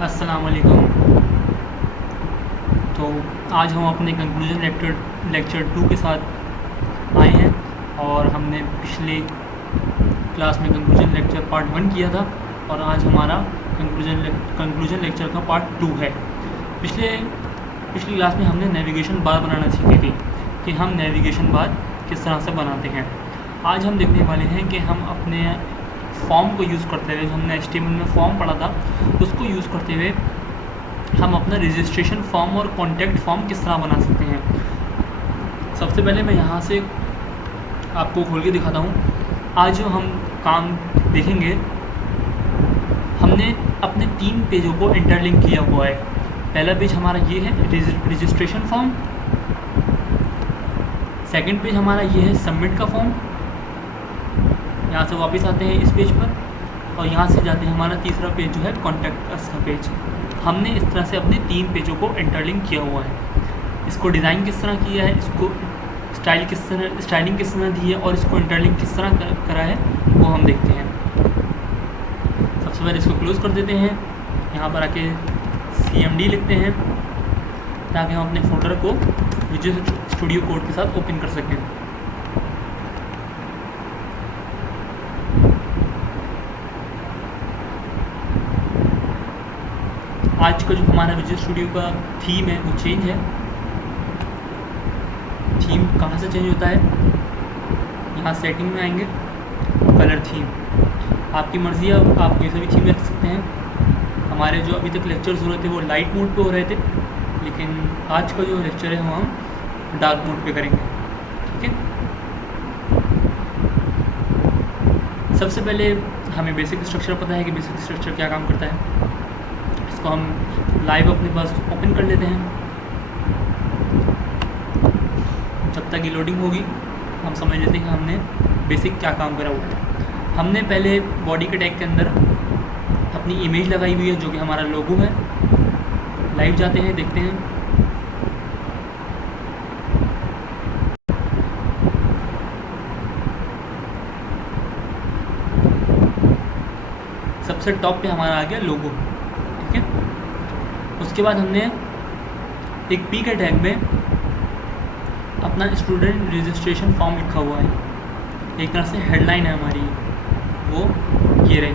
अस्सलाम वालेकुम। तो आज हम अपने कंक्लूजन लेक्चर 2 के साथ आए हैं और हमने पिछले क्लास में कंक्लूजन लेक्चर पार्ट 1 किया था और आज हमारा कंक्लूजन लेक्चर का पार्ट 2 है। पिछली क्लास में हमने नेविगेशन बार बनाना सीखी थी कि हम नेविगेशन बार किस तरह से बनाते हैं। आज हम देखने वाले हैं कि हम अपने फॉर्म को यूज़ करते हुए, जो हमने HTML में फॉर्म पढ़ा था उसको यूज़ करते हुए हम अपना रजिस्ट्रेशन फॉर्म और कॉन्टैक्ट फॉर्म किस तरह बना सकते हैं। सबसे पहले मैं यहाँ से आपको खोल के दिखाता हूँ। आज जो हम काम देखेंगे, हमने अपने 3 पेजों को इंटरलिंक किया हुआ है। पहला पेज हमारा ये है रजिस्ट्रेशन फॉर्म, सेकंड पेज हमारा ये है सबमिट का फॉर्म। यहाँ से वापस आते हैं इस पेज पर और यहाँ से जाते हैं हमारा तीसरा पेज जो है कॉन्टैक्ट अस का पेज। हमने इस तरह से अपने 3 पेजों को इंटरलिंक किया हुआ है। इसको डिज़ाइन किस तरह किया है, इसको स्टाइलिंग किस तरह दी है और इसको इंटरलिंक किस तरह करा है वो हम देखते हैं। सबसे पहले इसको क्लोज़ कर देते हैं, यहाँ पर आके CMD लिखते हैं ताकि हम अपने फोल्डर को विजुअल स्टूडियो कोड के साथ ओपन कर सकें। आज का जो हमारा विजुअल स्टूडियो का थीम है वो चेंज है। थीम कहाँ से चेंज होता है, यहाँ सेटिंग में आएंगे, कलर थीम, आपकी मर्ज़ी है, आप कोई सा भी थीम रख सकते हैं। हमारे जो अभी तक लेक्चर्स हो रहे थे वो लाइट मोड पे हो रहे थे, लेकिन आज का जो लेक्चर है वो हम डार्क मोड पे करेंगे। ठीक है, सबसे पहले हमें बेसिक स्ट्रक्चर पता है कि बेसिक स्ट्रक्चर क्या काम करता है। इसको हम लाइव अपने पास ओपन कर लेते हैं। जब तक ये लोडिंग होगी हम समझ लेते हैं कि हमने बेसिक क्या काम करा हुआ है। हमने पहले बॉडी के टैग के अंदर अपनी इमेज लगाई हुई है जो कि हमारा लोगो है। लाइव जाते हैं, देखते हैं। सबसे टॉप पे हमारा आ गया लोगो। ठीक है, उसके बाद हमने एक पी के टैग में अपना स्टूडेंट रजिस्ट्रेशन फॉर्म लिखा हुआ है। एक तरह से हेडलाइन है हमारी, वो ये रही,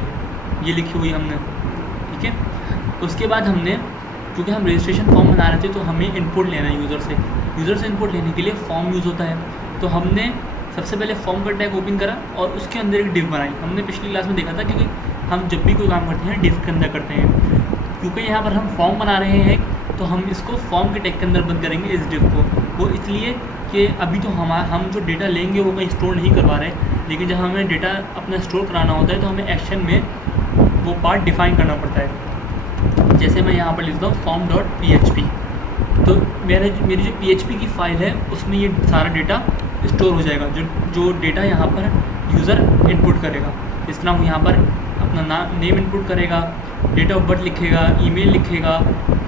ये लिखी हुई हमने। ठीक है, उसके बाद हमने, क्योंकि हम रजिस्ट्रेशन फॉर्म बना रहे थे तो हमें इनपुट लेना है यूज़र से इनपुट लेने के लिए फॉर्म यूज़ होता है। तो हमने सबसे पहले फॉर्म का टैग ओपन करा और उसके अंदर एक डिव बनाई। हमने पिछली क्लास में देखा था, क्योंकि हम जब भी कोई काम करते हैं डिव के अंदर करते हैं। क्योंकि यहाँ पर हम फॉर्म बना रहे हैं तो हम इसको फॉर्म के टैग के अंदर बंद करेंगे इस डिव को। वो इसलिए कि अभी तो हम जो डेटा लेंगे वो कहीं स्टोर नहीं करवा रहे, लेकिन जब हमें डेटा अपना स्टोर कराना होता है तो हमें एक्शन में वो पार्ट डिफाइन करना पड़ता है। जैसे मैं यहाँ पर लिखता हूँ form.php, तो मेरी जो PHP की फ़ाइल है उसमें ये सारा डेटा स्टोर हो जाएगा, जो डेटा यहाँ पर यूज़र इनपुट करेगा। इस तरह वो यहाँ पर अपना नेम इनपुट करेगा, डेट ऑफ बर्थ लिखेगा, ईमेल लिखेगा,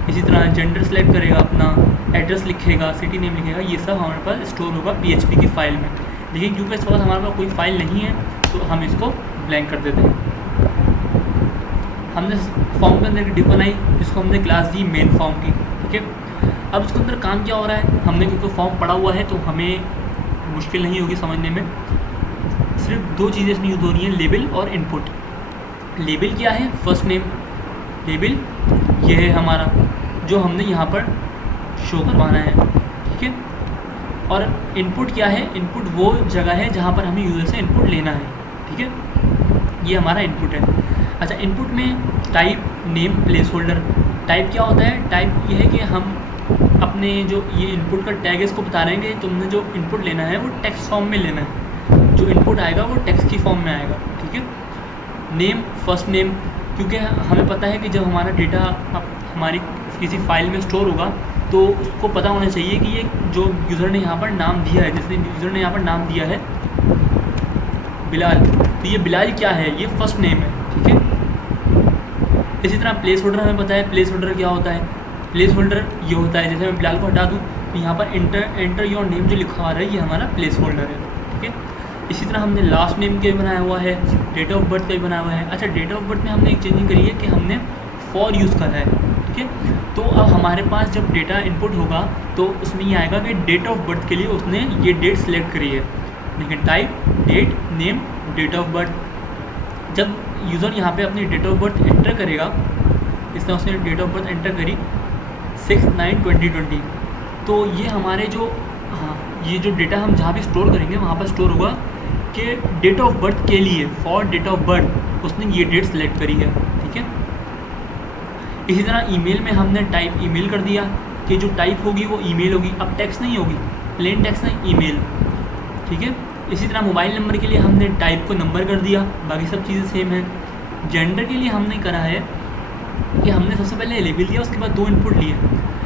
इसी तरह जेंडर सेलेक्ट करेगा, अपना एड्रेस लिखेगा, सिटी नेम लिखेगा। ये सब हमारे पास स्टोर होगा PHP की फ़ाइल में। लेकिन क्योंकि इस वक्त हमारे पास कोई फ़ाइल नहीं है तो हम इसको ब्लैंक कर देते हैं। हमने फॉर्म के अंदर एक डिव बनाई जिसको हमने क्लास दी मेन फॉर्म की। ठीक है, अब उसके अंदर काम क्या हो रहा है, हमने क्योंकि फॉर्म पढ़ा हुआ है तो हमें मुश्किल नहीं होगी समझने में। सिर्फ 2 चीज़ें इसमें यूज़ हो रही हैं, लेबल और इनपुट। लेबल क्या है, फर्स्ट नेम लेबल, ये है हमारा जो हमने यहाँ पर शो करवाना है। ठीक है, और इनपुट क्या है, इनपुट वो जगह है जहाँ पर हमें यूज़र से इनपुट लेना है। ठीक है, ये हमारा इनपुट है। अच्छा, इनपुट में type, name, place holder. Type क्या होता है, टाइप ये है कि हम अपने जो ये इनपुट का टैग है इसको बता रहे हैं कि तुमने जो इनपुट लेना है वो टेक्स्ट फॉर्म में लेना है, जो इनपुट आएगा वो टेक्स्ट की फॉर्म में आएगा। ठीक है, नेम, फर्स्ट नेम, क्योंकि हमें पता है कि जब हमारा डेटा हमारी किसी फाइल में स्टोर होगा तो उसको पता होना चाहिए कि ये जो यूज़र ने यहाँ पर नाम दिया है, जैसे यूज़र ने यहाँ पर नाम दिया है बिलाल, तो ये बिलाल क्या है, ये फर्स्ट नेम है। ठीक है, इसी तरह प्लेस होल्डर हमें पता है। प्लेस होल्डर क्या होता है, प्लेस होल्डर ये होता है, जैसे मैं बिलाल को हटा दूँ तो यहाँ पर एंटर योर नेम जो लिखा आ रहा है ये हमारा प्लेस होल्डर है। ठीक है, इसी तरह हमने लास्ट नेम का भी बनाया हुआ है, डेट ऑफ बर्थ का भी बनाया हुआ है। अच्छा, डेट ऑफ बर्थ में हमने एक चेंजिंग करी है कि हमने फॉर यूज़ कर रहा है, ठीक है। तो अब हमारे पास जब डेटा इनपुट होगा तो उसमें ये आएगा कि डेट ऑफ बर्थ के लिए उसने ये डेट सेलेक्ट करी है। देखिए type, date, name, date of birth. जब यूज़र यहाँ पे अपनी डेट ऑफ बर्थ एंटर करेगा, इस तरह उसने डेट ऑफ बर्थ एंटर करी 6/9/2020, तो ये हमारे जो ये जो डेटा हम जहाँ भी स्टोर करेंगे वहाँ पर स्टोर होगा कि डेट ऑफ बर्थ के लिए, फॉर डेट ऑफ बर्थ उसने ये डेट सेलेक्ट करी है, ठीक है। इसी तरह ईमेल में हमने टाइप ईमेल कर दिया कि जो टाइप होगी वो ईमेल होगी, अब टेक्स्ट नहीं होगी, प्लेन टेक्स्ट नहीं, ईमेल, ठीक है। इसी तरह मोबाइल नंबर के लिए हमने टाइप को नंबर कर दिया, बाकी सब चीज़ें सेम हैं। जेंडर के लिए हमने करा है कि हमने सबसे पहले लेबल दिया, उसके बाद 2 इनपुट लिए।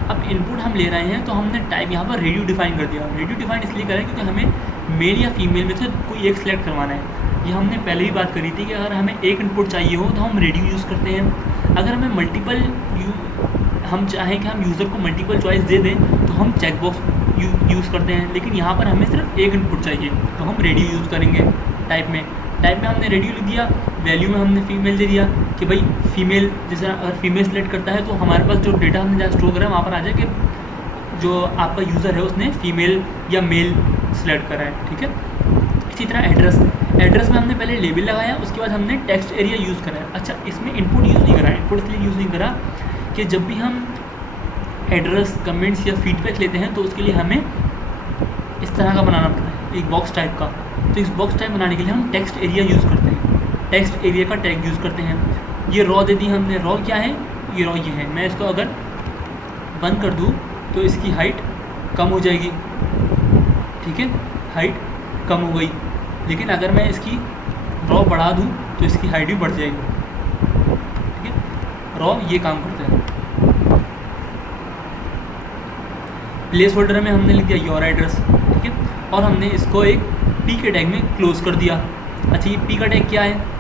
अब इनपुट हम ले रहे हैं तो हमने टाइप यहाँ पर रेडियो डिफाइन कर दिया। रेडियो डिफाइन इसलिए करा है क्योंकि हमें मेल या फीमेल में से कोई एक सिलेक्ट करवाना है। ये हमने पहले ही बात करी थी कि अगर हमें एक इनपुट चाहिए हो तो हम रेडियो यूज़ करते हैं। अगर हमें मल्टीपल हम चाहें कि हम यूज़र को मल्टीपल चॉइस दे दें तो हम चेकबॉक्स यूज़ करते हैं, लेकिन यहाँ पर हमें सिर्फ एक इनपुट चाहिए तो हम रेडियो यूज़ करेंगे। टाइप में हमने रेडियो लिख दिया, वैल्यू में हमने फीमेल दे दिया कि भाई फीमेल, जैसे अगर फीमेल सेलेक्ट करता है तो हमारे पास जो डेटा हमने जहाँ स्टोर करा है वहाँ पर आ जाए कि जो आपका यूज़र है उसने फीमेल या मेल सेलेक्ट करा है, ठीक है। इसी तरह एड्रेस में हमने पहले लेबल लगाया, उसके बाद हमने टेक्स्ट एरिया यूज़ करा है। अच्छा, इसमें इनपुट यूज़ नहीं करा, इनपुट इसलिए यूज़ नहीं करा कि जब भी हम एड्रेस, कमेंट्स या फीडबैक लेते हैं तो उसके लिए हमें इस तरह का बनाना पड़ता है, एक बॉक्स टाइप का। तो इस बॉक्स टाइप बनाने के लिए हम टेक्स्ट एरिया यूज़ करते हैं, टेक्स्ट एरिया का टैग यूज़ करते हैं। ये रॉ दे दी हमने, रॉ क्या है, ये रॉ ये है। मैं इसको अगर बंद कर दूँ तो इसकी हाइट कम हो जाएगी, ठीक है, हाइट कम हो गई। लेकिन अगर मैं इसकी रॉ बढ़ा दूँ तो इसकी हाइट भी बढ़ जाएगी, ठीक है। रॉ ये काम करते हैं। प्लेस होल्डर में हमने लिख दिया योर एड्रेस, ठीक है, और हमने इसको एक पी के टैग में क्लोज कर दिया। अच्छा, ये पी का टैग क्या है,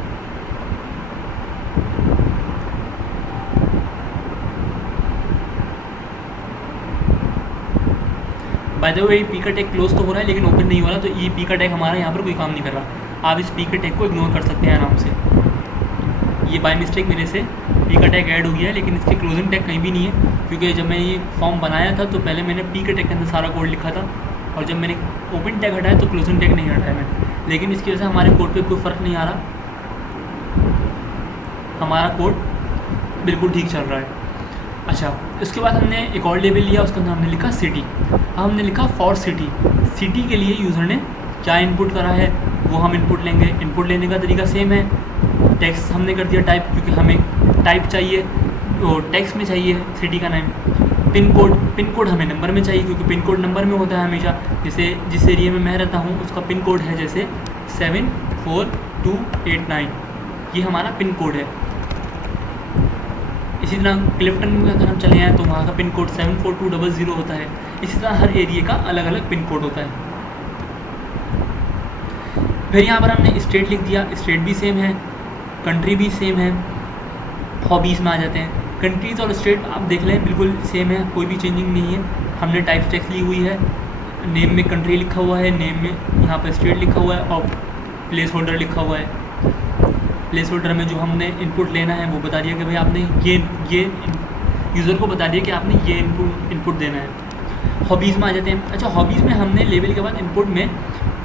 बाय द वे पी का टैग क्लोज तो हो रहा है लेकिन ओपन नहीं हो रहा, तो ये पी का टैग हमारा यहाँ पर कोई काम नहीं कर रहा। आप इस पी के टैग को इग्नोर कर सकते हैं आराम से। ये बाय मिस्टेक मेरे से पी का टैग ऐड हो गया है, लेकिन इसके क्लोजिंग टैग कहीं भी नहीं है, क्योंकि जब मैं ये फॉर्म बनाया था तो पहले मैंने पी के टैग के अंदर सारा कोड लिखा था, और जब मैंने ओपन टैग हटाया तो क्लोजिंग टैग नहीं हटाया मैंने। लेकिन इसकी वजह से हमारे कोड पे कोई फ़र्क नहीं आ रहा, हमारा कोड बिल्कुल ठीक चल रहा है। अच्छा, इसके बाद हमने एक और लेबल लिया, उसके अंदर हमने लिखा सिटी। हमने लिखा फॉर सिटी। सिटी के लिए यूज़र ने क्या इनपुट करा है वो हम इनपुट लेंगे। इनपुट लेने का तरीका सेम है, टेक्स्ट हमने कर दिया टाइप, क्योंकि हमें टाइप चाहिए, वो टेक्स्ट में चाहिए सिटी का नाम। पिन कोड हमें नंबर में चाहिए, क्योंकि पिन कोड नंबर में होता है हमेशा। जैसे जिस एरिया में मैं रहता हूँ उसका पिन कोड है जैसे 74289, ये हमारा पिन कोड है। इसी तरह क्लिफ्टन में अगर हम चले जाएँ तो वहाँ का पिन कोड 74200 होता है। इसी तरह हर एरिया का अलग अलग पिन कोड होता है। फिर यहाँ पर हमने स्टेट लिख दिया, स्टेट भी सेम है, कंट्री भी सेम है। हॉबीज़ में आ जाते हैं, कंट्रीज़ और स्टेट आप देख लें बिल्कुल सेम है, कोई भी चेंजिंग नहीं है। हमने टाइप टेक्स्ट ली हुई है, नेम में कंट्री लिखा हुआ है, नेम में यहाँ पर स्टेट लिखा हुआ है, और प्लेस होल्डर लिखा हुआ है। प्लेस होल्डर में जो हमने इनपुट लेना है वो बता दिया कि भाई आपने ये यूज़र को बता दिया कि आपने ये इनपुट देना है। हॉबीज़ में आ जाते हैं। अच्छा, हॉबीज़ में हमने लेवल के बाद इनपुट में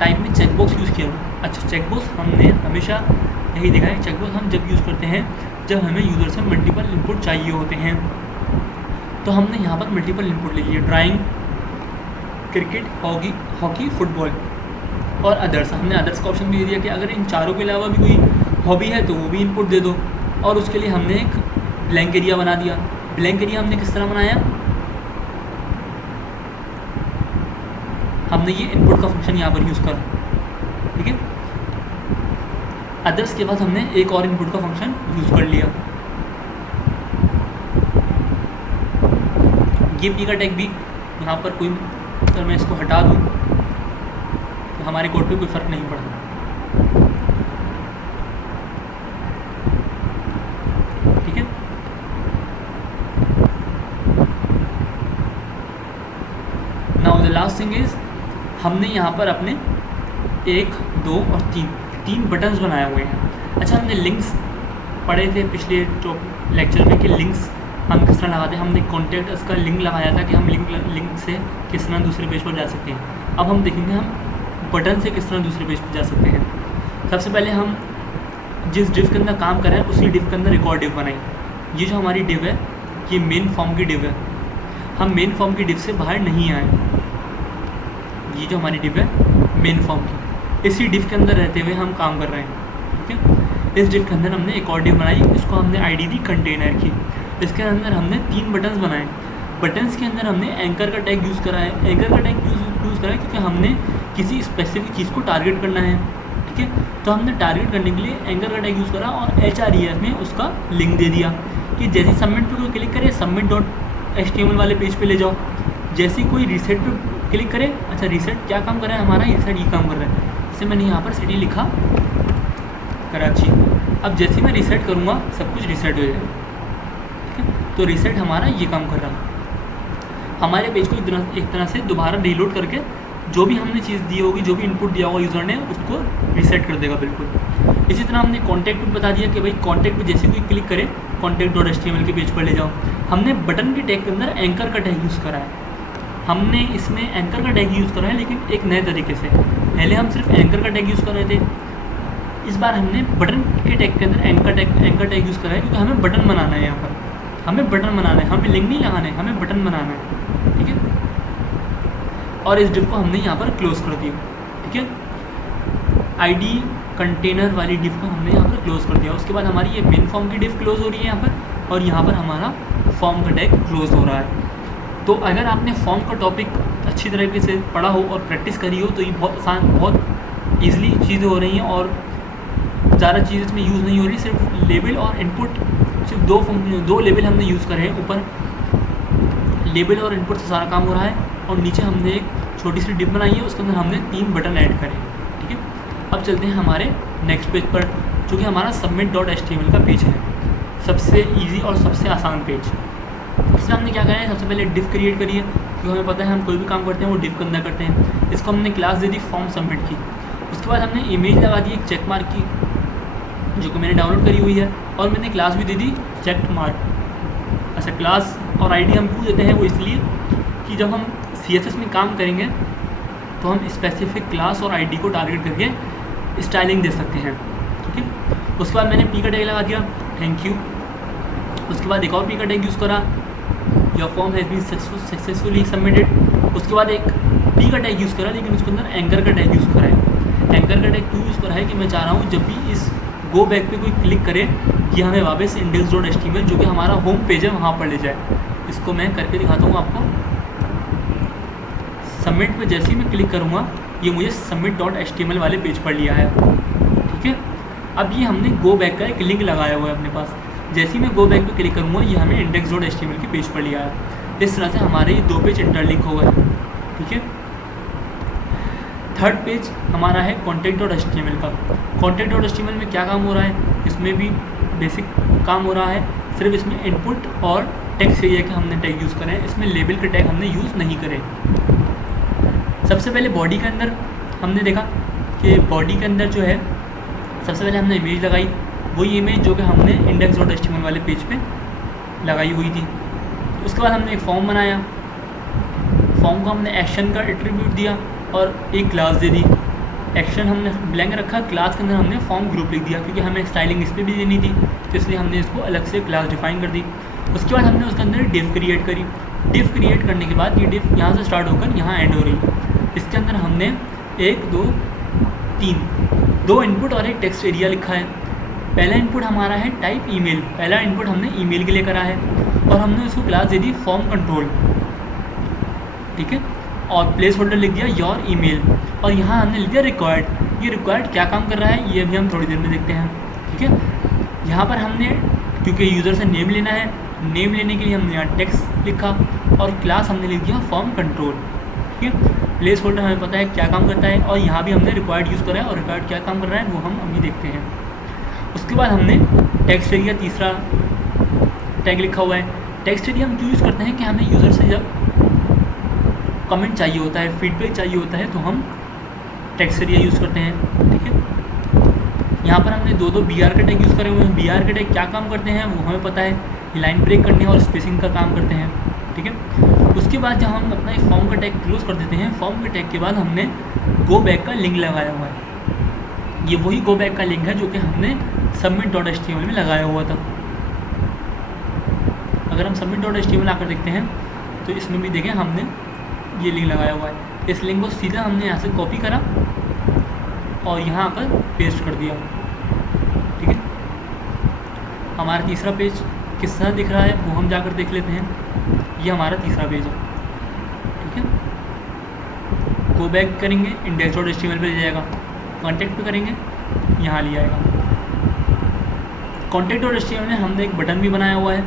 टाइप में चेकबॉक्स यूज़ किया हुआ। अच्छा, चेकबॉक्स हमने हमेशा यही देखा है, चेकबॉक्स हम जब यूज़ करते हैं जब हमें यूज़र से मल्टीपल इनपुट चाहिए होते हैं। तो हमने यहाँ पर मल्टीपल इनपुट ले लिए, ड्राइंग, क्रिकेट, हॉकी, फुटबॉल और अदर्स। हमने अदर्स का ऑप्शन भी दे दिया कि अगर इन चारों के अलावा भी कोई हॉबी है तो वो भी इनपुट दे दो। और उसके लिए हमने एक ब्लैंक एरिया बना दिया। ब्लैंक एरिया हमने किस तरह बनाया, हमने ये इनपुट का फंक्शन यहाँ पर यूज़ करा, ठीक है। अदर्स के बाद हमने एक और इनपुट का फंक्शन यूज़ कर लिया। ये पी का टैग भी यहाँ पर कोई, अगर मैं इसको हटा दूँ तो हमारे कोड पे कोई फ़र्क नहीं पड़ता, ठीक है। Now the last thing is, हमने यहाँ पर अपने 1, 2 और 3 बटन्स बनाए हुए हैं। अच्छा, हमने लिंक्स पढ़े थे पिछले लेक्चर में कि लिंक्स हम किस तरह लगाते हैं। हमने कॉन्टैक्ट उसका लिंक लगाया था कि हम लिंक से किस तरह दूसरे पेज पर जा सकते हैं। अब हम देखेंगे हम बटन से किस तरह दूसरे पेज पर जा सकते हैं। सबसे पहले हम जिस डिव के अंदर काम कर रहे हैं उसी डिव के अंदर एक और डिव बनाएं। ये जो हमारी डिव है ये मेन फॉर्म की डिव है। हम मेन फॉर्म की डिव से बाहर नहीं आए। ये जो हमारी डिव है मेन फॉर्म की, इसी डिव के अंदर रहते हुए हम काम कर रहे हैं। ठीक है, इस डिव के अंदर हमने एक और डिव बनाई, इसको हमने आईडी दी कंटेनर की। इसके अंदर हमने 3 बटन्स बनाए। बटन्स के अंदर हमने एंकर का टैग यूज़ करा है। एंकर का टैग यूज़ करा है क्योंकि हमने किसी स्पेसिफिक चीज़ को टारगेट करना है। ठीक है, तो हमने टारगेट करने के लिए एंकर का टैग यूज़ करा और HREF में उसका लिंक दे दिया कि जैसे सबमिट पे कोई क्लिक करे submit.html वाले पेज पे ले जाओ। जैसे कोई रीसेट पे क्लिक करे, अच्छा रीसेट क्या काम कर रहा है हमारा, रीसेट ये काम कर रहा है। इससे मैंने यहाँ पर सिटी लिखा कराची। अब जैसे मैं रीसेट करूँगा सब कुछ रीसेट हो जाएगा। ठीक है, तो रीसेट हमारा ये काम कर रहा है। हमारे पेज को एक तरह से दोबारा रीलोड करके जो भी हमने चीज़ दी होगी, जो भी इनपुट दिया होगा यूज़र ने, उसको रीसेट कर देगा बिल्कुल। इसी तरह हमने कॉन्टैक्ट पे बता दिया कि भाई कॉन्टैक्ट पे जैसे कोई क्लिक करे contact.html के पेज पर ले जाओ। हमने बटन के टैग के अंदर एंकर का टैग यूज़ करा है। हमने इसमें एंकर का टैग यूज़ करा है लेकिन एक नए तरीके से। पहले हम सिर्फ एंकर का टैग यूज़ कर रहे थे, इस बार हमने बटन के टैग के अंदर एंकर टैग यूज़ करा है क्योंकि हमें बटन बनाना है। यहाँ पर हमें बटन बनाना है, हमें लिंक नहीं लगाना है, हमें बटन बनाना है। ठीक है, और इस डिव को हमने यहाँ पर क्लोज कर दिया। ठीक है, आईडी कंटेनर वाली डिव को हमने यहाँ पर क्लोज कर दिया। उसके बाद हमारी ये मेन फॉर्म की डिव क्लोज हो रही है यहाँ पर, और यहाँ पर हमारा फॉर्म का टैग क्लोज हो रहा है। तो अगर आपने फॉर्म का टॉपिक अच्छी तरीके से पढ़ा हो और प्रैक्टिस करी हो तो ये बहुत आसान, बहुत ईजिली चीज़ें हो रही हैं और ज़्यादा चीज़ इसमें यूज़ नहीं हो रही। सिर्फ लेबल और इनपुट, सिर्फ दो लेबल हमने यूज़ करे हैं। ऊपर लेबल और इनपुट से सारा काम हो रहा है और नीचे हमने एक छोटी सी डिप बनाई है, उसके अंदर हमने 3 बटन ऐड करे। ठीक है, अब चलते हैं हमारे नेक्स्ट पेज पर, जो कि हमारा submit.html का पेज है। सबसे इजी और सबसे आसान पेज। इसमें हमने क्या करा है, सबसे पहले डिव क्रिएट करी है क्योंकि हमें पता है हम कोई भी काम करते हैं वो डिव के अंदर करते हैं। इसको हमने class they the form submit की। उसके बाद हमने इमेज लगा दी एक चेक मार्क की, जो कि मैंने डाउनलोड करी हुई है, और मैंने क्लास भी दे दी चेक मार्क। अच्छा, क्लास और आईडी हम क्यों देते हैं, वो इसलिए कि जब हम CSS में काम करेंगे तो हम स्पेसिफिक क्लास और आईडी को टारगेट करके स्टाइलिंग दे सकते हैं। ठीक है, उसके बाद मैंने पी का टैग लगा दिया, थैंक यू। उसके बाद एक और पी का टैग यूज़ करा, your form has been successfully submitted. उसके बाद एक पी का टैग यूज़ करा लेकिन उसके अंदर एंकर का टैग यूज़ करा है। एंकर का टैग क्यों यूज़ करा है कि मैं चाह रहा हूँ जब भी इस गो बैक पे कोई क्लिक करे ये हमें वापस index.html जो कि हमारा होम पेज है वहाँ पर ले जाए। इसको मैं करके दिखाता हूँ आपको। सबमिट पे जैसे ही मैं क्लिक करूँगा ये मुझे submit.html वाले पेज पर लिया है। ठीक है, अब ये हमने गो बैक का एक लिंक लगाया हुआ है अपने पास। जैसे ही मैं गो बैक पे क्लिक करूँगा ये हमें index.html के पेज पर लिया है। इस तरह से हमारे ये 2 पेज इंटरलिंक हो गए। ठीक है, थर्ड पेज हमारा है contact.html का। contact.html में क्या काम हो रहा है, इसमें भी बेसिक काम हो रहा है, सिर्फ इसमें इनपुट और टेक्स्ट एरिया के हमने टैग यूज़ करें। इसमें लेबल के टैग हमने यूज़ नहीं करे। सबसे पहले बॉडी के अंदर हमने देखा कि बॉडी के अंदर जो है सबसे पहले हमने इमेज लगाई, वही इमेज जो कि हमने index.html वाले पेज पे लगाई हुई थी। उसके बाद हमने एक फॉर्म बनाया, फॉर्म को हमने एक्शन का एट्रीब्यूट दिया और एक क्लास दे दी। एक्शन हमने ब्लैंक रखा, क्लास के अंदर हमने फॉर्म ग्रुप लिख दिया क्योंकि हमें स्टाइलिंग इस पर भी देनी थी, तो इसलिए हमने इसको अलग से क्लास डिफाइन कर दी। उसके बाद हमने उसके अंदर डिव क्रिएट करी। डिव क्रिएट करने के बाद ये डिव यहाँ से स्टार्ट होकर यहाँ एंड हो रही। इसके अंदर हमने 1 2 3 2 इनपुट और एक टेक्स्ट एरिया लिखा है। पहला इनपुट हमारा है टाइप ईमेल, पहला इनपुट हमने ईमेल के लिए करा है और हमने उसको class they the form control. ठीक है, और प्लेस होल्डर लिख दिया योर ईमेल, और यहाँ हमने लिख दिया रिक्वायर्ड। ये रिक्वायर्ड क्या काम कर रहा है ये अभी हम थोड़ी देर में देखते हैं। ठीक है, यहाँ पर हमने क्योंकि यूज़र से नेम लेना है, नेम लेने के लिए हमने यहाँ टेक्स्ट लिखा और क्लास हमने लिख दिया फॉर्म कंट्रोल। ठीक है, प्लेस होल्डर हमें पता है क्या काम करता है और यहाँ भी हमने रिक्वायर्ड यूज़ करा है और रिक्वायर्ड क्या काम कर रहा है वो हम अभी देखते हैं। उसके बाद हमने टेक्स्ट एरिया तीसरा टैग लिखा हुआ है। टेक्स्ट एरिया हम क्यों यूज़ करते हैं कि हमें यूज़र से जब कमेंट चाहिए होता है, फीडबैक चाहिए होता है तो हम टेक्स्ट एरिया यूज़ करते हैं। ठीक है, यहाँ पर हमने दो बी आर के टैग यूज़ करे हुए हैं। बी आर के टैग क्या काम करते हैं वो हमें पता है, लाइन ब्रेक करने और स्पेसिंग का काम करते हैं, ठीक है। उसके बाद जब हम अपना इस फॉर्म का टैग क्लोज कर देते हैं, फॉर्म के टैग के बाद हमने गो बैक का लिंक लगाया हुआ है। ये वही गो बैक का लिंक है जो कि हमने submit.html में लगाया हुआ था। अगर हम submit.html आकर देखते हैं तो इसमें भी देखें हमने ये लिंक लगाया हुआ है। इस लिंक को सीधा हमने यहाँ से कॉपी करा और यहाँ आकर पेस्ट कर दिया, ठीक है। हमारा तीसरा पेज किस तरह दिख रहा है वो हम जाकर देख लेते हैं। ये हमारा तीसरा पेज है, ठीक है। गो बैक करेंगे, index.html पे ले जाएगा, कॉन्टैक्ट पे करेंगे, यहाँ ले आएगा। कॉन्टैक्ट.html में हमने एक बटन भी बनाया हुआ है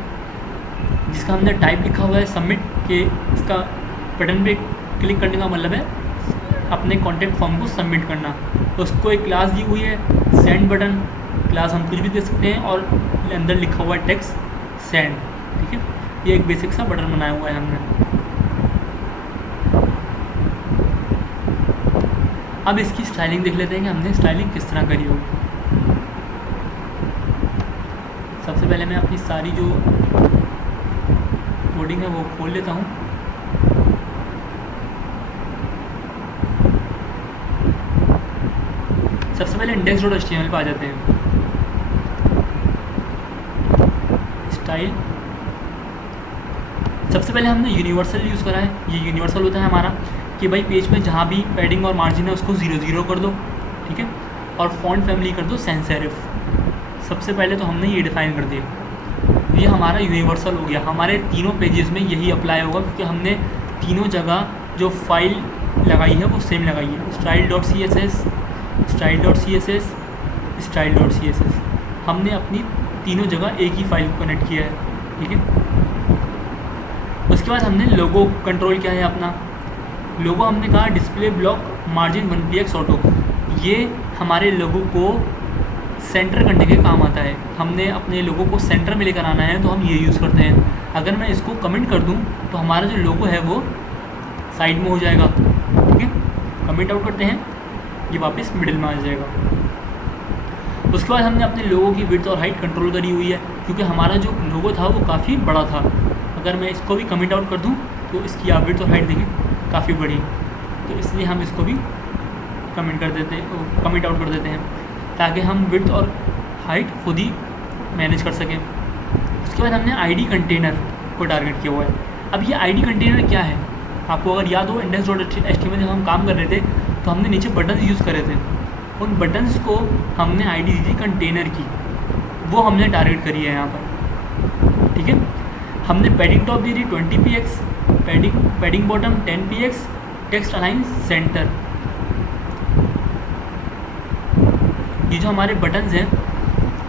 जिसका हमने टाइप लिखा हुआ है सबमिट के। इसका बटन पे क्लिक करने का मतलब है अपने कॉन्टैक्ट फॉर्म को सबमिट करना। उसको एक क्लास दी हुई है सेंड बटन, क्लास हम कुछ भी दे सकते हैं और अंदर लिखा हुआ है टेक्स्ट सेंड, ठीक है। ये एक बेसिक सा बटन बनाया हुआ है हमने। अब इसकी स्टाइलिंग देख लेते हैं कि हमने स्टाइलिंग किस तरह करी होगी। सबसे पहले मैं अपनी सारी जो कोडिंग है वो खोल लेता हूँ। सबसे पहले index.html पे आ जाते हैं। स्टाइल सबसे पहले हमने यूनिवर्सल यूज़ करा है। ये यूनिवर्सल होता है हमारा कि भाई पेज में जहाँ भी पैडिंग और मार्जिन है उसको 0 कर दो, ठीक है। और फॉन्ट फैमिली कर दो सैंस सेरिफ। सबसे पहले तो हमने ये डिफ़ाइन कर दिया। ये हमारा यूनिवर्सल हो गया। हमारे तीनों पेजेस में यही अप्लाई होगा क्योंकि हमने तीनों जगह जो फाइल लगाई है वो सेम लगाई है। style.css, style.css, style.css। हमने अपनी तीनों जगह एक ही फाइल को कनेक्ट किया है, ठीक है। उसके बाद हमने लोगो कंट्रोल किया है अपना। लोगो हमने कहा display block margin 1px auto. ये हमारे लोगो को सेंटर करने के काम आता है। हमने अपने लोगो को सेंटर में लेकर आना है तो हम ये यूज़ करते हैं। अगर मैं इसको कमेंट कर दूं तो हमारा जो लोगो है वो साइड में हो जाएगा, ठीक है। कमेंट आउट करते हैं, ये वापस मिडिल में आ जाएगा। उसके बाद हमने अपने लोगो की विड्थ और हाइट कंट्रोल करी हुई है क्योंकि हमारा जो लोगो था वो काफ़ी बड़ा था। अगर मैं इसको भी कमेंट आउट कर दूं तो इसकी आप विड्थ और हाइट देखिए काफ़ी बड़ी, तो इसलिए हम इसको भी कमेंट आउट कर देते हैं ताकि हम विड्थ और हाइट खुद ही मैनेज कर सकें। उसके बाद हमने आईडी कंटेनर को टारगेट किया हुआ है। अब ये आईडी कंटेनर क्या है आपको अगर याद हो, index.html जब हम काम कर रहे थे तो हमने नीचे बटन्स यूज़ करे थे। उन बटन्स को हमने आईडी दी थी कंटेनर की, वो हमने टारगेट करी है यहाँ पर, ठीक है। हमने पैडिंग टॉप दी थी 20px, padding bottom 10px, text align centre. ये जो हमारे बटन्स हैं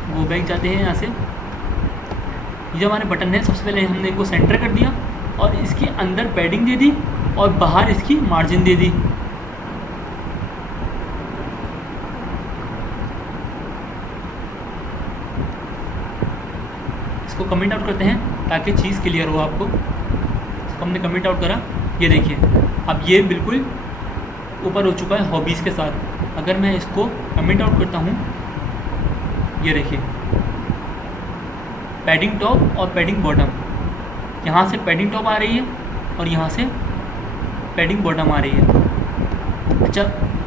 वो बैक जाते हैं यहाँ से। ये जो हमारे बटन है सबसे पहले हमने इनको सेंटर कर दिया और इसके अंदर पैडिंग दे दी और बाहर इसकी मार्जिन दे दी। इसको कमेंट आउट करते हैं ताकि चीज़ क्लियर हो आपको। इसको हमने कमेंट आउट करा, ये देखिए अब ये बिल्कुल ऊपर हो चुका है हॉबीज़ के साथ। अगर मैं इसको कमेंट आउट करता हूँ, ये देखिए पैडिंग टॉप और पैडिंग बॉटम, यहाँ से पैडिंग टॉप आ रही है और यहाँ से पैडिंग बॉटम आ रही है। अच्छा,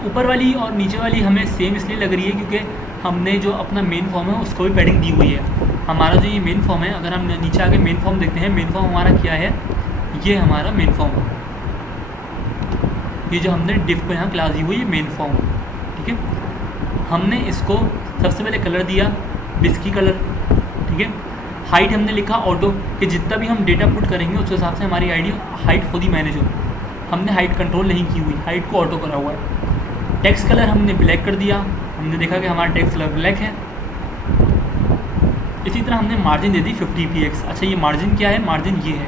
ऊपर वाली और नीचे वाली हमें सेम इसलिए लग रही है क्योंकि हमने जो अपना मेन फॉर्म है उसको भी पैडिंग दी हुई है। हमारा जो ये मेन फॉर्म है, अगर हम नीचे आके मेन फॉर्म देखते हैं, मेन फॉर्म हमारा क्या है, ये हमारा मेन फॉर्म है। ये जो हमने डिफ को यहाँ क्लास दी हुई है मेन फॉर्म, ठीक है। हमने इसको सबसे पहले कलर दिया बिस्की कलर, ठीक है। हाइट हमने लिखा ऑटो कि जितना भी हम डेटा पुट करेंगे उस हिसाब से हमारी आईडी हाइट खुद ही मैनेज हो। हमने हाइट कंट्रोल नहीं की हुई, हाइट को ऑटो करा हुआ है। टेक्स्ट कलर हमने ब्लैक कर दिया, हमने देखा कि हमारा टेक्स्ट कलर ब्लैक है। इसी तरह हमने मार्जिन दे दी 50px। अच्छा, ये मार्जिन क्या है, मार्जिन ये है।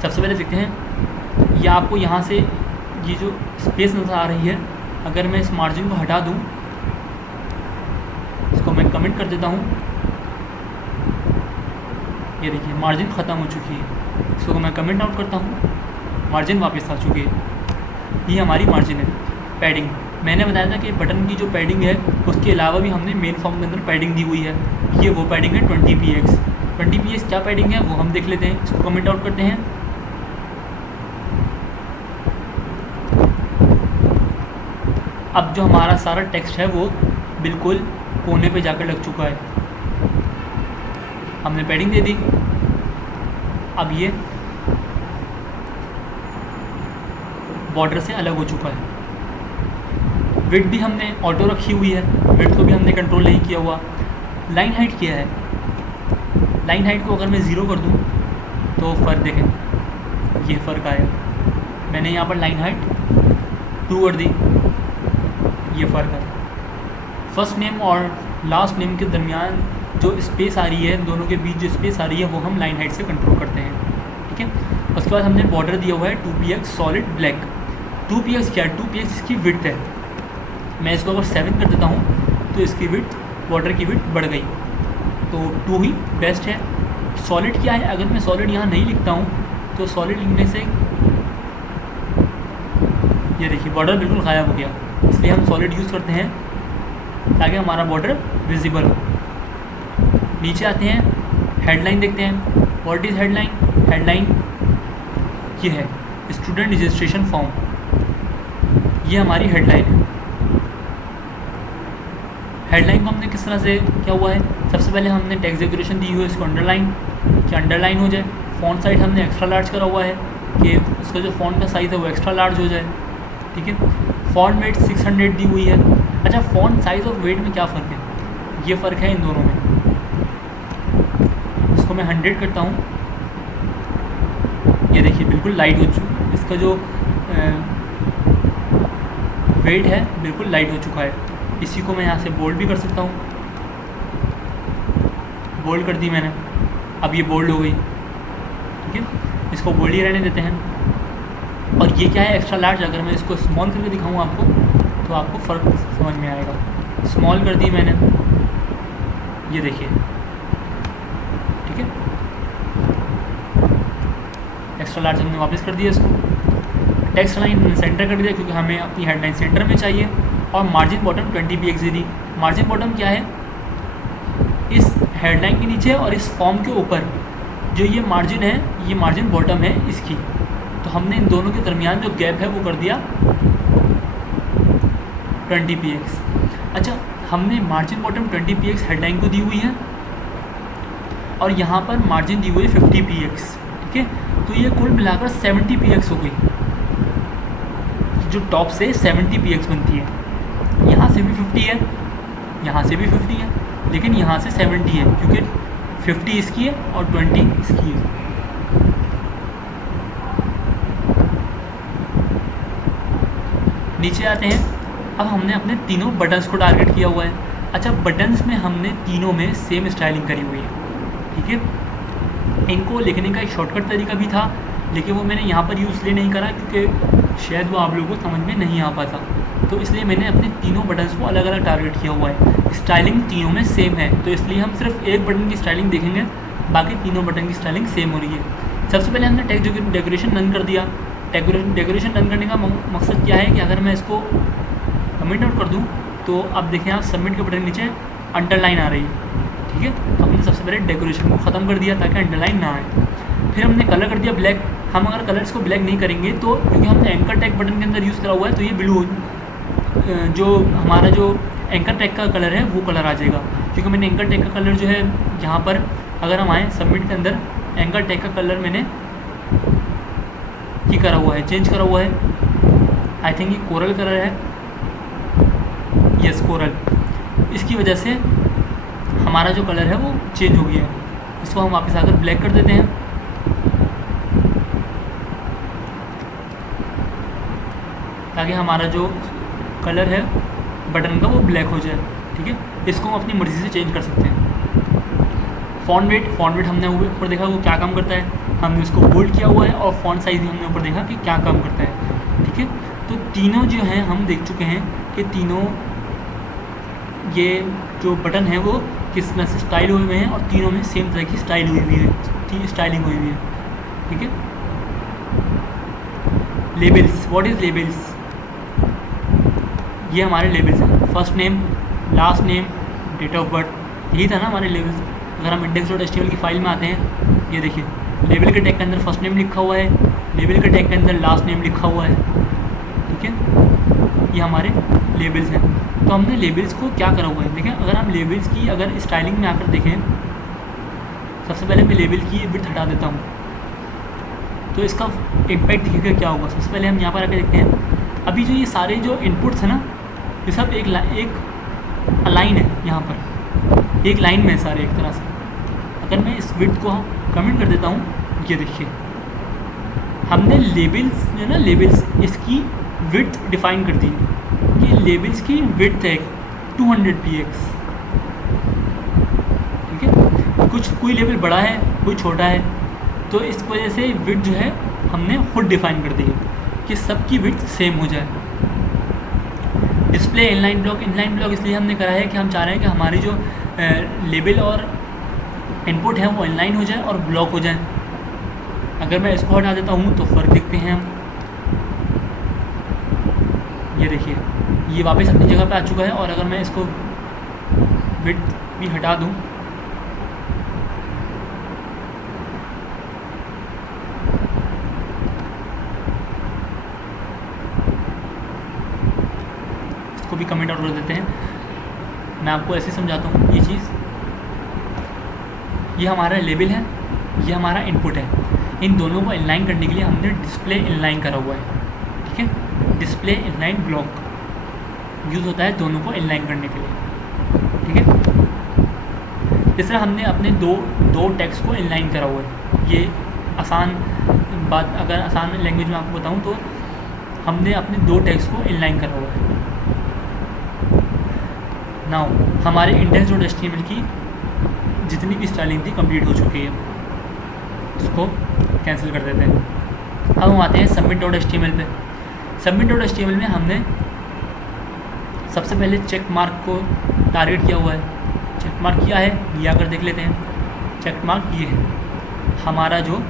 सबसे पहले देखते हैं, या आपको यहाँ से ये जो स्पेस नज़र आ रही है, अगर मैं इस मार्जिन को हटा दूँ, इसको मैं कमेंट कर देता हूँ, ये देखिए मार्जिन ख़त्म हो चुकी है। इसको मैं कमेंट आउट करता हूँ, मार्जिन वापस आ चुकी है। ये हमारी मार्जिन है पैडिंग। मैंने बताया था कि बटन की जो पैडिंग है उसके अलावा भी हमने मेन फॉर्म के अंदर पैडिंग दी हुई है। ये वो पैडिंग है 20px। 20px क्या पैडिंग है वो हम देख लेते हैं, इसको कमेंट आउट करते हैं। अब जो हमारा सारा टेक्स्ट है वो बिल्कुल कोने पे जाकर लग चुका है, हमने पैडिंग दे दी। अब ये बॉर्डर से अलग हो चुका है। विड्थ भी हमने ऑटो रखी हुई है, विड्थ को भी हमने कंट्रोल नहीं किया हुआ। लाइन हाइट क्या है, लाइन हाइट को अगर मैं 0 कर दूं तो फ़र्क देखें, ये फ़र्क आया। मैंने यहाँ पर लाइन हाइट 2 कर दी, ये फ़र्क है। फर्स्ट नेम और लास्ट नेम के दरमियान जो स्पेस आ रही है, दोनों के बीच जो स्पेस आ रही है वो हम लाइन हाइट से कंट्रोल करते हैं, ठीक है। उसके बाद हमने बॉर्डर दिया हुआ है 2px सॉलिड ब्लैक। 2px क्या है, 2px इसकी विड्थ है। मैं इसको अगर 7 कर देता हूँ तो इसकी विड्थ, बॉर्डर की विड्थ बढ़ गई, तो 2 ही बेस्ट है। सॉलिड क्या है, अगर मैं सॉलिड यहाँ नहीं लिखता हूँ तो सॉलिड लिखने से ये देखिए बॉर्डर बिल्कुल गायब हो गया, इसलिए हम सॉलिड यूज़ करते हैं ताकि हमारा बॉर्डर विजिबल हो। नीचे आते हैं, हेडलाइन देखते हैं। व्हाट इज़ हेडलाइन, हेडलाइन ये है स्टूडेंट रजिस्ट्रेशन फॉर्म, ये हमारी हेडलाइन है। हेडलाइन को हमने किस तरह से क्या हुआ है, सबसे पहले हमने टेक्स्ट डेकोरेशन दी हुई है, इसको अंडरलाइन, कि अंडरलाइन हो जाए। फ़ॉन्ट साइज हमने एक्स्ट्रा लार्ज करा हुआ है कि उसका जो फ़ॉन्ट का साइज़ है वो एक्स्ट्रा लार्ज हो जाए, ठीक है। फ़ॉन्ट वेट 600 दी हुई है। अच्छा, फ़ॉन्ट साइज़ और वेट में क्या फ़र्क है, ये फ़र्क है इन दोनों में। इसको मैं 100 करता हूँ, ये देखिए बिल्कुल लाइट हो चुका, इसका जो वेट है बिल्कुल लाइट हो चुका है। इसी को मैं यहाँ से बोल्ड भी कर सकता हूँ, बोल्ड कर दी मैंने, अब ये बोल्ड हो गई, ठीक है। इसको बोल्ड ही रहने देते हैं। और ये क्या है, एक्स्ट्रा लार्ज। अगर मैं इसको स्मॉल करके दिखाऊँ आपको तो आपको फ़र्क समझ में आएगा। स्मॉल कर दी मैंने, ये देखिए, ठीक है। एक्स्ट्रा लार्ज हमने वापस कर दिया इसको। टेक्स्ट लाइन हमने सेंटर कर दिया क्योंकि हमें अपनी हेडलाइन सेंटर में चाहिए। और मार्जिन बॉटम 20px दी। मार्जिन बॉटम क्या है, इस हेडलाइन के नीचे और इस फॉर्म के ऊपर जो ये मार्जिन है, ये मार्जिन बॉटम है इसकी, तो हमने इन दोनों के दरमियान जो गैप है वो कर दिया 20px। अच्छा, हमने मार्जिन बॉटम 20px हेडलाइन को दी हुई है और यहाँ पर मार्जिन दी हुई है 50px, ठीक है। तो ये कुल मिलाकर 70px हो गई, जो टॉप से 70px बनती है। यहाँ से भी 50 है, यहाँ से भी 50 है, लेकिन यहाँ से 70 है क्योंकि 50 इसकी है और 20 इसकी है। नीचे आते हैं, अब हमने अपने तीनों बटन्स को टारगेट किया हुआ है। अच्छा, बटन्स में हमने तीनों में सेम स्टाइलिंग करी हुई है, ठीक है। इनको लिखने का एक शॉर्टकट तरीका भी था, लेकिन वो मैंने यहाँ पर यूज़ इसलिए नहीं करा क्योंकि शायद वो आप लोगों को समझ में नहीं आ पाता, तो इसलिए मैंने अपने तीनों बटन्स को अलग अलग टारगेट किया हुआ है। स्टाइलिंग तीनों में सेम है, तो इसलिए हम सिर्फ एक बटन की स्टाइलिंग देखेंगे, बाकी तीनों बटन की स्टाइलिंग सेम हो रही है। सबसे पहले हमने टेक्स्ट डेकोरेशन रन कर दिया। डेकोरेशन रन करने का मकसद क्या है कि अगर मैं इसको कमेंट आउट कर दूँ तो अब देखें आप सबमिट के बटन नीचे अंडरलाइन आ रही है, ठीक है। तो हमने सबसे पहले डेकोरेशन को ख़त्म कर दिया ताकि अंडरलाइन ना आए। फिर हमने कलर कर दिया ब्लैक। हम अगर कलर्स को ब्लैक नहीं करेंगे तो, क्योंकि हमने एंकर टैग बटन के अंदर यूज़ करा हुआ है, तो ये ब्लू, जो हमारा जो एंकर टैग का कलर है वो कलर आ जाएगा। क्योंकि मैंने एंकर टैग का कलर जो है यहाँ पर अगर हम आएँ सबमिट के अंदर, एंकर टैग का कलर मैंने ये करा हुआ है, चेंज करा हुआ है। आई थिंक ये कोरल कलर है, यस कोरल। इसकी वजह से हमारा जो कलर है वो चेंज हो गया है। इसको हम वापस आकर ब्लैक कर देते हैं, ताकि हमारा जो कलर है बटन का वो ब्लैक हो जाए, ठीक है। इसको हम अपनी मर्ज़ी से चेंज कर सकते हैं। फ़ॉन्ट वेट हमने ऊपर देखा वो क्या काम करता है, हमने इसको बोल्ड किया हुआ है। और फ़ॉन्ट साइज़ भी हमने ऊपर देखा कि क्या काम करता है, ठीक है। तो तीनों जो हैं हम देख चुके हैं कि तीनों ये जो बटन है वो किस तरह से स्टाइल हुए हुए हैं, और तीनों में सेम तरह की स्टाइल हुई हुई है, स्टाइलिंग हुई हुई है, ठीक है। लेबल्स, व्हाट इज़ लेबल्स, ये हमारे लेबल्स हैं, first name, last name, date of birth, यही था ना हमारे लेबल्स। अगर हम index.html की फाइल में आते हैं, ये देखिए लेबल के टैग के अंदर फर्स्ट नेम लिखा हुआ है, लेबल के टैग के अंदर लास्ट नेम लिखा हुआ है, ठीक है, ये हमारे लेबल्स हैं। तो हमने लेबल्स को क्या करा हुआ है, देखें अगर हम लेबल्स की अगर स्टाइलिंग में आकर देखें, सबसे पहले मैं लेबल की विड्थ हटा देता हूँ, तो इसका इम्पैक्ट दिखेगा क्या होगा। सबसे पहले हम यहाँ पर आकर देखते हैं, अभी जो ये सारे जो इनपुट्स हैं ना, ये सब एक लाइन है, यहाँ पर एक लाइन में है सारे एक तरह से। अगर मैं इस विड्थ को कमेंट कर देता हूँ, ये देखिए हमने लेबल्स जो ना, लेबल्स इसकी विड्थ डिफाइन कर दी है। ये लेबल्स की विड्थ है 200 px, ठीक है। कोई लेबल बड़ा है, कोई छोटा है, तो इस वजह से विड्थ जो है हमने खुद डिफाइन कर दी है कि सबकी विड्थ सेम हो जाए। डिस्प्ले इनलाइन ब्लॉक इसलिए हमने करा है कि हम चाह रहे हैं कि हमारी जो लेबल और इनपुट है वो इनलाइन हो जाए और ब्लॉक हो जाए। अगर मैं इसको हटा देता हूँ तो फ़र्क देखते हैं हम, ये देखिए ये वापस अपनी जगह पे आ चुका है। और अगर मैं इसको विड्थ भी हटा दूँ, इसको भी कमेंट आउट कर देते हैं। मैं आपको ऐसे समझाता हूँ ये चीज़, ये हमारा लेबल है, ये हमारा इनपुट है। इन दोनों को इनलाइन करने के लिए हमने डिस्प्ले इनलाइन करा हुआ है, ठीक है। डिस्प्ले इनलाइन ब्लॉक यूज़ होता है दोनों को इनलाइन करने के लिए, ठीक है। इस तरह हमने अपने दो टेक्स्ट को इनलाइन करा हुआ है। ये आसान बात, अगर आसान लैंग्वेज में आपको बताऊँ तो हमने अपने दो टेक्स्ट को इनलाइन करा हुआ है। नाउ हमारे index.html की जितनी भी स्टाइलिंग थी कंप्लीट हो चुकी है, उसको कैंसिल कर देते हैं। अब हम आते हैं submit.html पे। submit.html में हमने सबसे पहले चेक मार्क को टारगेट किया हुआ है। चेक मार्क किया है, ये आकर देख लेते हैं। चेक मार्क ये है हमारा जो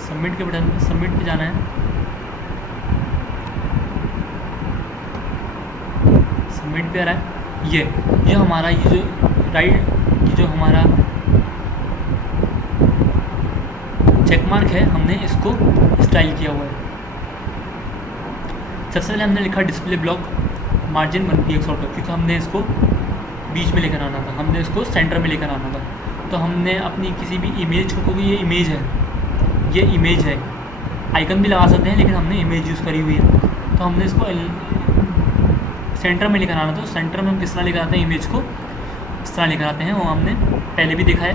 सबमिट के बटन, सबमिट पे जाना है, सबमिट पे आ रहा है। ये हमारा ये जो हमारा चेक मार्क है, हमने इसको स्टाइल किया हुआ है। सबसे पहले हमने लिखा display block margin 1px auto, क्योंकि हमने इसको बीच में लेकर आना था, हमने इसको सेंटर में लेकर आना था। तो हमने अपनी किसी भी इमेज को, क्योंकि ये इमेज है, ये इमेज है, आइकन भी लगा सकते हैं लेकिन हमने इमेज यूज़ करी हुई है, तो हमने इसको सेंटर में लेकर आना था। तो सेंटर में हम किस तरह लेकर आते हैं इमेज को, इस तरह लेकर आते हैं, वो हमने पहले भी देखा है।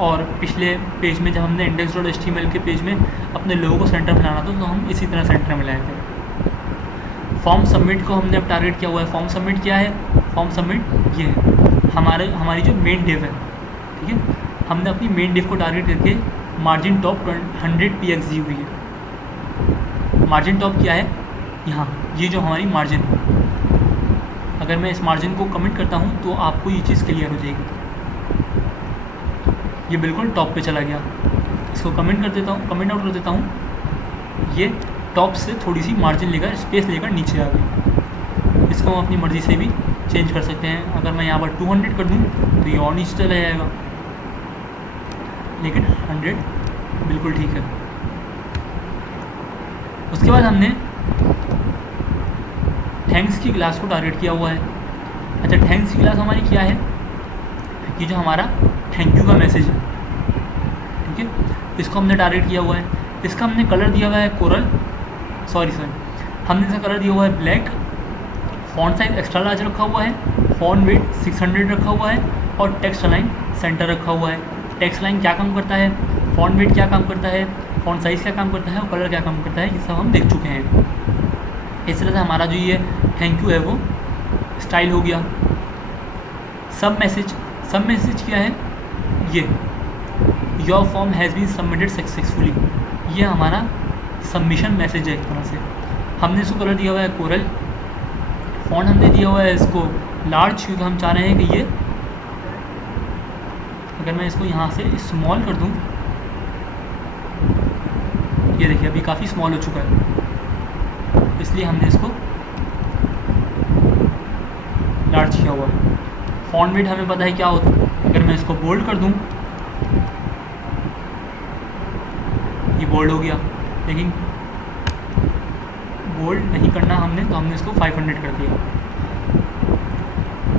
और पिछले पेज में जब हमने index.html के पेज में अपने लोगो को सेंटर में लाना था, तो हम इसी तरह सेंटर में लाए थे। फॉर्म सबमिट को हमने अब टारगेट किया हुआ है। फॉर्म सबमिट क्या है, फॉर्म सबमिट ये है हमारी जो मेन डिव है, ठीक है। हमने अपनी मेन डिव को टारगेट करके मार्जिन टॉप 100 px दी हुई है। मार्जिन टॉप क्या है, यहाँ ये जो हमारी मार्जिन है, अगर मैं इस मार्जिन को कमेंट करता हूँ तो आपको ये चीज़ क्लियर हो जाएगी। ये बिल्कुल टॉप पे चला गया। इसको कमेंट कर देता हूँ, कमेंट आउट कर देता हूँ। ये टॉप से थोड़ी सी मार्जिन लेकर, स्पेस लेकर नीचे आ गई। इसको हम अपनी मर्ज़ी से भी चेंज कर सकते हैं। अगर मैं यहाँ पर 200 कर दूँ तो ये और नीचे चला जाएगा, लेकिन 100 बिल्कुल ठीक है। उसके बाद हमने थैंक्स की क्लास को टारगेट किया हुआ है। अच्छा, थैंक्स की क्लास हमारी क्या है कि जो हमारा थैंक यू का मैसेज है, ठीक है, इसको हमने टारगेट किया हुआ है। इसका हमने कलर दिया हुआ है कोरल, सॉरी हमने इसका कलर दिया हुआ है black. Font size extra large रखा हुआ है, फॉन्ट वेट 600 रखा हुआ है और टेक्स्ट अलाइन सेंटर रखा हुआ है। टेक्स्ट लाइन क्या काम करता है, फॉन्ट वेट क्या काम करता है, फॉन्ट साइज़ क्या काम करता है और कलर क्या काम करता है, ये सब हम देख चुके हैं। इस तरह से हमारा जो ये थैंक यू है वो स्टाइल हो गया। सब मैसेज क्या है, ये your form has been submitted successfully, ये हमारा सबमिशन मैसेज है। एक तरह से हमने इसको कलर दिया हुआ है कोरल। फॉन्ट हमने दिया हुआ है इसको लार्ज, क्योंकि हम चाह रहे हैं कि ये अगर मैं इसको यहाँ से स्मॉल कर दूँ, ये देखिए अभी काफ़ी स्मॉल हो चुका है, इसलिए हमने इसको लार्ज किया हुआ है। फॉन्ट वेट हमें पता है क्या होता है, अगर मैं इसको बोल्ड कर दूँ, ये बोल्ड हो गया, लेकिन बोल्ड नहीं करना हमने, तो हमने इसको 500 कर दिया।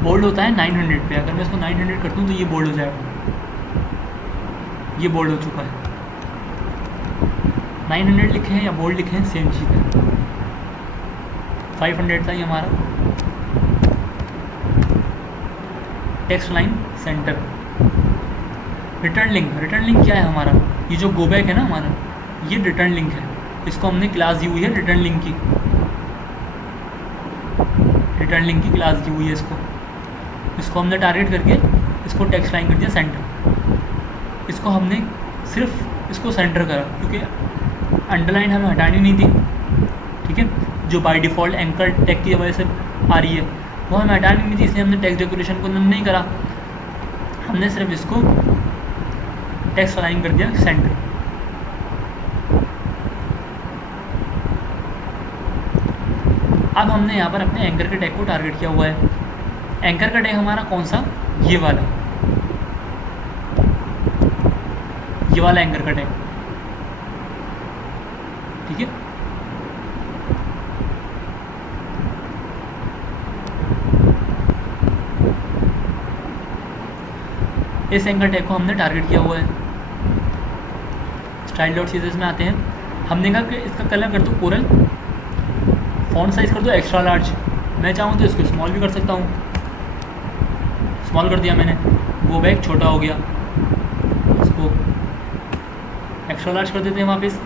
बोल्ड होता है 900 पे, अगर मैं इसको 900 कर दूँ तो ये बोल्ड हो जाएगा, ये बोल्ड हो चुका है। 900 लिखे हैं या बोल्ड लिखे हैं सेम चीज़ है। 500 था ये हमारा text line centre. Return link, return link क्या है हमारा, ये जो गो बैक है ना हमारा, ये रिटर्न लिंक है। इसको हमने क्लास दी हुई है रिटर्न लिंक की, रिटर्न लिंक की क्लास दी हुई है इसको हमने टारगेट करके इसको टेक्स्ट लाइन कर दिया सेंटर। इसको हमने सिर्फ इसको सेंटर करा क्योंकि अंडरलाइन हमें हटानी नहीं थी, ठीक है, जो बाय डिफ़ॉल्ट एंकर टैग की वजह से आ रही है वो हमें हटानी नहीं थी, इसलिए हमने टेक्स्ट डेकोरेशन को नहीं करा, हमने सिर्फ इसको टेक्स्ट अलाइन कर दिया सेंटर। अब हमने यहाँ पर अपने एंकर के टैग को टारगेट किया हुआ है। एंकर का टैग हमारा कौन सा, ये वाला एंकर का टैग, ठीक है। इस एंकर टैग को हमने टारगेट किया हुआ है। स्टाइल डॉट सीएसएस में आते हैं, हमने कहा कि इसका कलर कर दो कोरल, फॉन्ट साइज़ कर दो एक्स्ट्रा लार्ज, मैं चाहूँ तो इसको स्मॉल भी कर सकता हूँ, स्मॉल कर दिया मैंने, वो बैग छोटा हो गया, इसको एक्स्ट्रा लार्ज कर देते हैं वापस।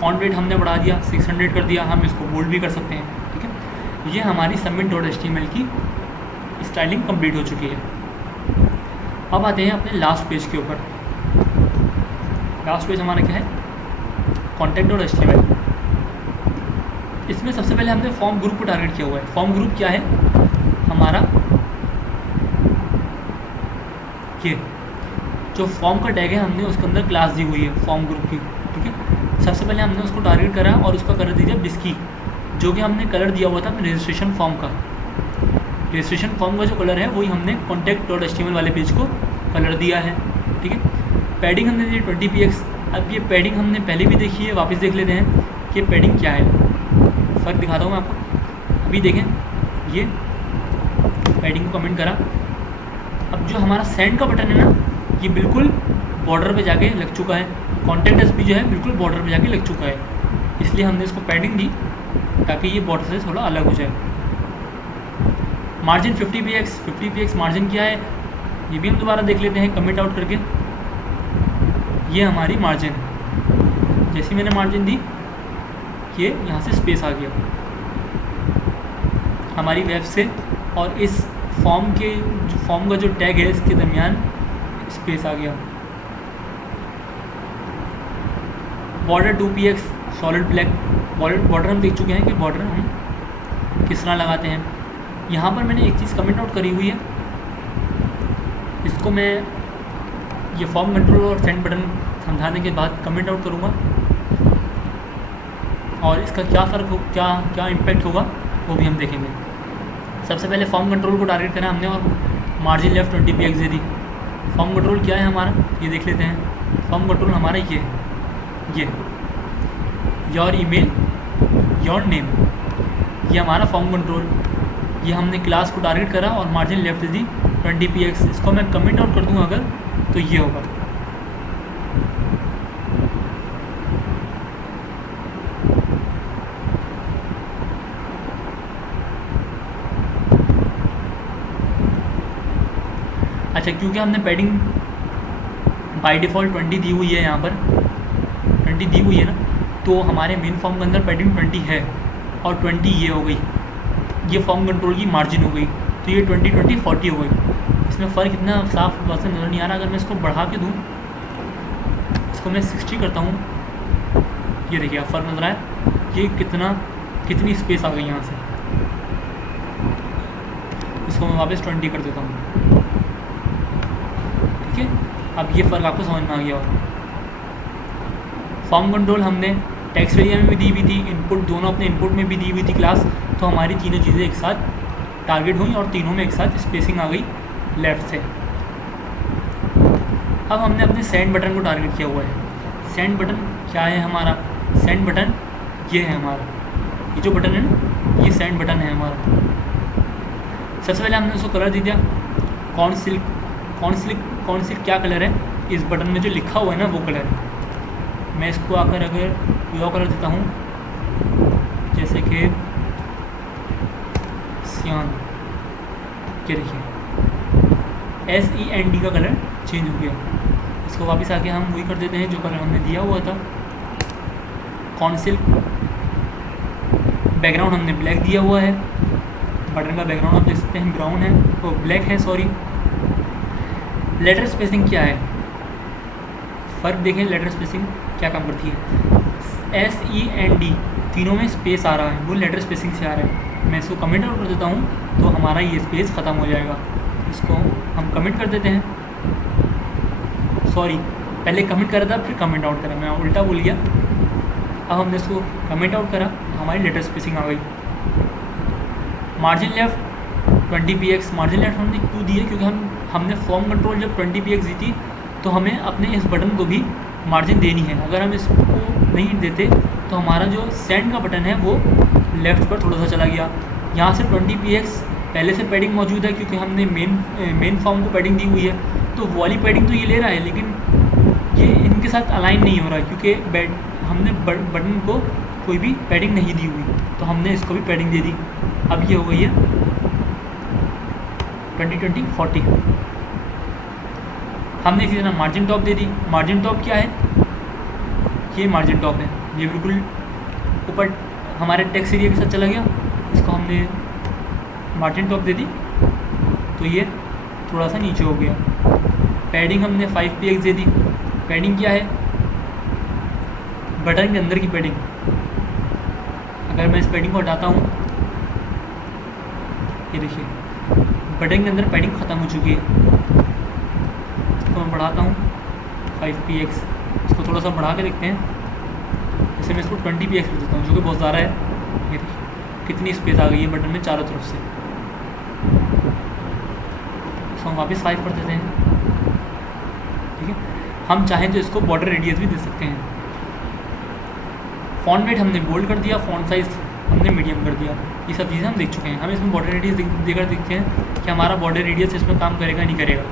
फॉन्ट वेट हमने बढ़ा दिया, 600 कर दिया, हम इसको बोल्ड भी कर सकते हैं, ठीक है। ये हमारी सबमिट डॉट एचटीएमएल की स्टाइलिंग कंप्लीट हो चुकी है। अब आते हैं अपने लास्ट पेज के ऊपर। लास्ट पेज हमारा क्या है, कॉन्टैक्ट डॉट एचटीएमएल। इसमें सबसे पहले हमने फॉर्म ग्रुप को टारगेट किया हुआ है। फॉर्म ग्रुप क्या है हमारा, ये जो फॉर्म का टैग है हमने उसके अंदर क्लास दी हुई है फॉर्म ग्रुप की, ठीक है। सबसे पहले हमने उसको टारगेट करा और उसका कलर दे दिया बिस्की, जो कि हमने कलर दिया हुआ था अपने रजिस्ट्रेशन फॉर्म का। रजिस्ट्रेशन फॉर्म का जो कलर है वही हमने कॉन्टैक्ट डॉट एचटीएमएल वाले पेज को कलर दिया है, ठीक है। पैडिंग हमने दी 20 px। अब ये पैडिंग हमने पहले भी देखी है, वापस देख लेते हैं कि पैडिंग क्या है। फ़र्क दिखाता हूँ मैं आपको, अभी देखें ये पैडिंग को कमेंट करा। अब जो हमारा सेंड का बटन है ना, ये बिल्कुल बॉर्डर पे जाके लग चुका है, कॉन्टैक्ट एस भी जो है बिल्कुल बॉर्डर पे जाके लग चुका है, इसलिए हमने इसको पैडिंग दी ताकि ये बॉर्डर से थोड़ा अलग हो जाए। मार्जिन 50 px मार्जिन क्या है ये भी हम दोबारा देख लेते हैं कमेंट आउट करके। ये हमारी मार्जिन, जैसी मैंने मार्जिन दी ये यहाँ से स्पेस आ गया हमारी वेब से, और इस फॉर्म का जो टैग है इसके दरमियान स्पेस आ गया। Border 2 px solid black border हम देख चुके हैं कि बॉर्डर हम किस तरह लगाते हैं। यहाँ पर मैंने एक चीज़ कमेंट आउट करी हुई है, इसको मैं ये फॉर्म कंट्रोल और सेंड बटन समझाने के बाद कमेंट आउट करूँगा, और इसका क्या फ़र्क हो, क्या इम्पैक्ट होगा वो भी हम देखेंगे। सबसे पहले फॉर्म कंट्रोल को टारगेट करा हमने और मार्जिन लेफ्ट 20 px दे दी। फॉर्म कंट्रोल क्या है हमारा ये देख लेते हैं। फॉर्म कंट्रोल हमारा ये योर ईमेल योर नेम, ये हमारा फॉर्म कंट्रोल, ये हमने क्लास को टारगेट करा और मार्जिन लेफ्ट दी 20 px। इसको मैं कमेंट आउट कर दूँगा अगर तो ये होगा। अच्छा, क्योंकि हमने पैडिंग बाय डिफ़ॉल्ट 20 दी हुई है, यहाँ पर 20 दी हुई है ना, तो हमारे मेन फॉर्म के अंदर पैडिंग 20 है और 20 ये हो गई, ये फॉर्म कंट्रोल की मार्जिन हो गई, तो ये 20 20 40 हो गई। इसमें फ़र्क इतना साफ बात से नज़र नहीं आ रहा। अगर मैं इसको बढ़ा के दूँ, इसको मैं 60 करता हूँ, ये देखिए आप फ़र्क नज़र आया कि कितनी स्पेस आ गई यहाँ से। इसको मैं वापस 20 कर देता हूँ, ठीक ठीक है, अब ये फ़र्क आपको समझ में आ गया होगा। फॉर्म कंट्रोल हमने टेक्स्ट एरिया में भी दी हुई थी, इनपुट दोनों अपने इनपुट में भी दी हुई थी क्लास, तो हमारी तीनों चीज़ें एक साथ टारगेट हुई और तीनों में एक साथ स्पेसिंग आ गई लेफ़्ट से। अब हमने अपने सेंड बटन को टारगेट किया हुआ है। सेंड बटन क्या है हमारा? सेंड बटन ये है हमारा, ये जो बटन है ना, ये सेंड बटन है हमारा। सबसे पहले हमने उसको कलर दे दिया, कौन सिल्क क्या कलर है? इस बटन में जो लिखा हुआ है ना वो कलर है। मैं इसको आकर अगर येलो कलर देता हूँ, जैसे कि सियान, ये देखिए SEND का कलर चेंज हो गया। इसको वापस आके हम वही कर देते हैं जो कलर हमने दिया हुआ था। कॉन्सिल बैकग्राउंड हमने ब्लैक दिया हुआ है, बटन का बैकग्राउंड आप देख सकते हैं ब्राउन है, वो ब्लैक है सॉरी। लेटर स्पेसिंग क्या है? फ़र्क देखें, लेटर स्पेसिंग क्या काम करती है? SEND तीनों में स्पेस आ रहा है, वो लेटर स्पेसिंग से आ रहा है। मैं इसको कमेंट आउट कर देता हूँ तो हमारा ये स्पेस ख़त्म हो जाएगा। इसको हम कमेंट कर देते हैं, सॉरी पहले कमेंट करा था फिर कमेंट आउट करा, मैं उल्टा बोल गया। अब हमने इसको कमेंट आउट करा, हमारी लेटर स्पेसिंग आ गई। Margin left 20px, margin left हमने क्यों दी है? क्योंकि हमने फॉर्म कंट्रोल जब 20px दी थी तो हमें अपने इस बटन को भी मार्जिन देनी है। अगर हम इसको नहीं देते तो हमारा जो सेंड का बटन है वो लेफ़्ट पर थोड़ा सा चला गया। यहाँ से 20px पहले से पैडिंग मौजूद है क्योंकि हमने मेन फॉर्म को पैडिंग दी हुई है, तो वो वाली पैडिंग तो ये ले रहा है, लेकिन ये इनके साथ अलाइन नहीं हो रहा है क्योंकि हमने बटन को कोई भी पैडिंग नहीं दी हुई, तो हमने इसको भी पैडिंग दे दी। अब ये हो गई है 20/20/40। हमने इसी तरह मार्जिन टॉप दे दी। मार्जिन टॉप क्या है? ये मार्जिन टॉप है, ये बिल्कुल ऊपर हमारे टेक्स्ट एरिया के साथ चला गया। इसको हमने मार्जिन टॉप दे दी तो ये थोड़ा सा नीचे हो गया। पैडिंग हमने 5px दे दी। पैडिंग क्या है? बटन के अंदर की पैडिंग। अगर मैं इस पैडिंग को हटाता हूँ, ये देखिए बटन के अंदर पैडिंग ख़त्म हो चुकी है। इसको मैं बढ़ाता हूँ 5px, इसको थोड़ा सा बढ़ा के देखते हैं। जैसे मैं इसको 20px कर देता हूँ जो कि बहुत ज़्यादा है। ये देखिए कितनी स्पेस आ गई है बटन में चारों तरफ से। इसको हम वापस 5 कर देते हैं, ठीक है। हम चाहें तो इसको बॉर्डर रेडियस भी दे सकते हैं। फॉन्ट वेट हमने बोल्ड कर दिया, फॉन्ट साइज़ हमने मीडियम कर दिया। ये सब चीज़ें हम देख चुके हैं। हम इसमें बॉर्डर रेडियस देकर देखते हैं कि हमारा बॉर्डर रेडियस इसमें काम करेगा नहीं करेगा।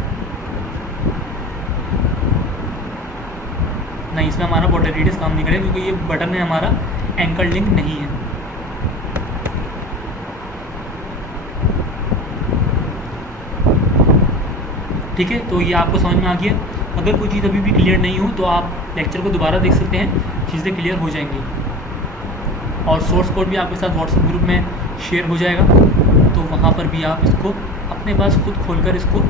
नहीं, इसमें हमारा बॉर्डर रेडियस काम नहीं करेगा क्योंकि ये बटन है हमारा एंकर लिंक नहीं है। ठीक है, तो ये आपको समझ में आ गया। अगर कोई चीज़ अभी भी क्लियर नहीं हो तो आप लेक्चर को दोबारा देख सकते हैं, चीज़ें क्लियर हो जाएंगी। और सोर्स कोड भी आपके साथ व्हाट्सएप ग्रुप में शेयर हो जाएगा, तो वहाँ पर भी आप इसको अपने पास खुद खोलकर इसको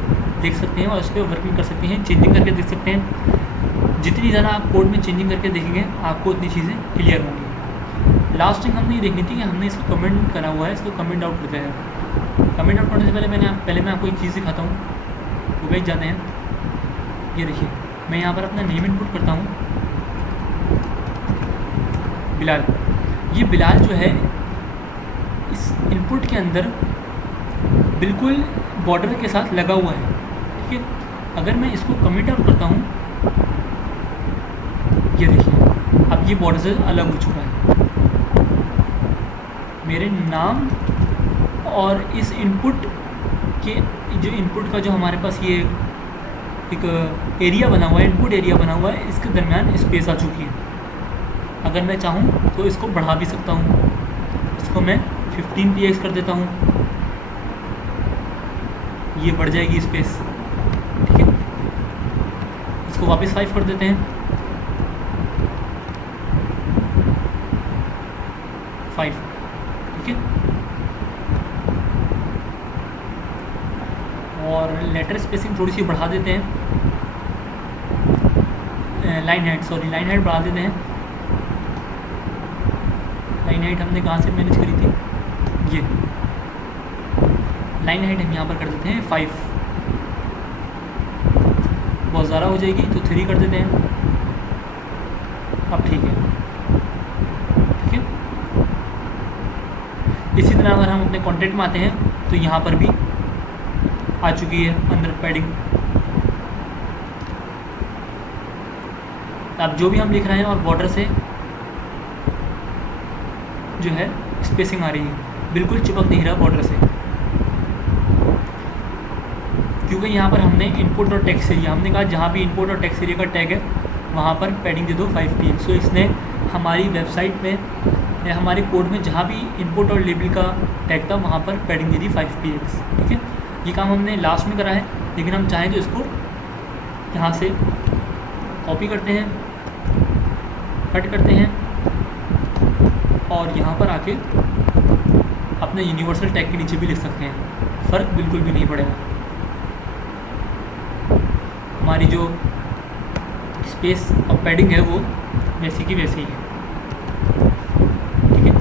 देख सकते हैं और इस पर वर्किंग कर सकते हैं, चेंजिंग करके देख सकते हैं। जितनी ज़्यादा आप कोड में चेंजिंग करके देखेंगे आपको उतनी चीज़ें क्लियर होंगी। लास्ट थिंग हमने ये देखनी थी कि हमने इसको कमेंट करा हुआ है, इसको कमेंट आउट करते हैं। कमेंट आउट करने से पहले मैं आपको एक चीज़ दिखाता हूँ, वो भेज जाते हैं। ये देखिए मैं यहाँ पर अपना नेम इनपुट करता हूँ, बिलाल। ये बिलाल जो है इस इनपुट के अंदर बिल्कुल बॉर्डर के साथ लगा हुआ है, ठीक है। अगर मैं इसको कमेंट आउट करता हूँ, ये देखिए अब ये बॉर्डर से अलग हो चुका है। मेरे नाम और इस इनपुट के जो इनपुट का जो हमारे पास ये एक एरिया बना हुआ है, इनपुट एरिया बना हुआ है, इसके दरमियान स्पेस आ चुकी है। अगर मैं चाहूँ तो इसको बढ़ा भी सकता हूँ। इसको मैं 15px कर देता हूँ, ये बढ़ जाएगी स्पेस, ठीक है। इसको वापस 5 कर देते हैं, 5, ठीक है। और लेटर स्पेसिंग थोड़ी सी बढ़ा देते हैं, लाइन हाइट बढ़ा देते हैं। लाइन हाइट हमने कहाँ से मैनेज करी थी? ये लाइन हाइट हम यहाँ पर कर देते हैं 5। बहुत ज़्यादा हो जाएगी तो 3 कर देते हैं। अब ठीक है, ठीक है। इसी तरह अगर हम अपने कॉन्टेंट में आते हैं तो यहाँ पर भी आ चुकी है अंदर पैडिंग। अब जो भी हम लिख रहे हैं और बॉर्डर से जो है स्पेसिंग आ रही है, बिल्कुल चिपक नहीं रहा बॉर्डर से, क्योंकि यहाँ पर हमने इनपुट और टेक्स्ट एरिया, हमने कहा जहाँ भी इनपुट और टेक्स्ट एरिया का टैग है वहाँ पर पैडिंग दे दो 5 px। सो इसने हमारी वेबसाइट में या हमारे कोड में जहाँ भी इनपुट और लेबल का टैग था वहाँ पर पैडिंग दे दी 5 px, ठीक है। ये काम हमने लास्ट में करा है, लेकिन हम चाहें तो इसको यहाँ से कॉपी करते हैं, कट करते हैं और यहाँ पर आके अपने यूनिवर्सल टैग के नीचे भी लिख सकते हैं, फ़र्क बिल्कुल भी नहीं पड़ेगा। हमारी जो स्पेस और पैडिंग है वो वैसी की वैसी ही है, ठीक है।